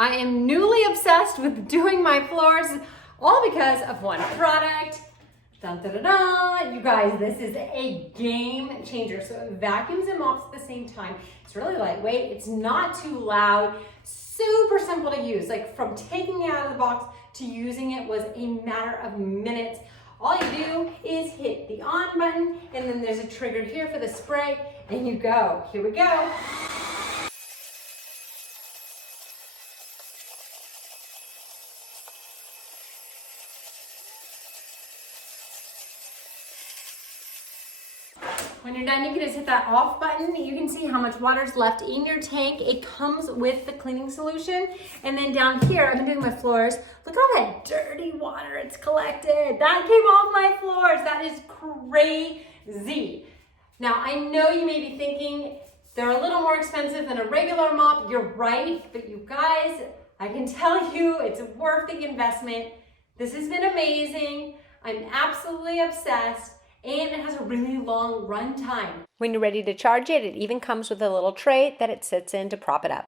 I am newly obsessed with doing my floors, all because of one product. Dun, dun, dun, dun. You guys, this is a game changer. So it vacuums and mops at the same time. It's really lightweight. It's not too loud. Super simple to use. Like from taking it out of the box to using it was a matter of minutes. All you do is hit the on button, and then there's a trigger here for the spray, and you go. Here we go. When you're done, you can just hit that off button. You can see how much water's left in your tank. It comes with the cleaning solution. And then down here, I've been doing my floors. Look at all that dirty water it's collected. That came off my floors. That is crazy. Now, I know you may be thinking they're a little more expensive than a regular mop. You're right, but you guys, I can tell you it's worth the investment. This has been amazing. I'm absolutely obsessed. And it has a really long run time. When you're ready to charge it, it even comes with a little tray that it sits in to prop it up.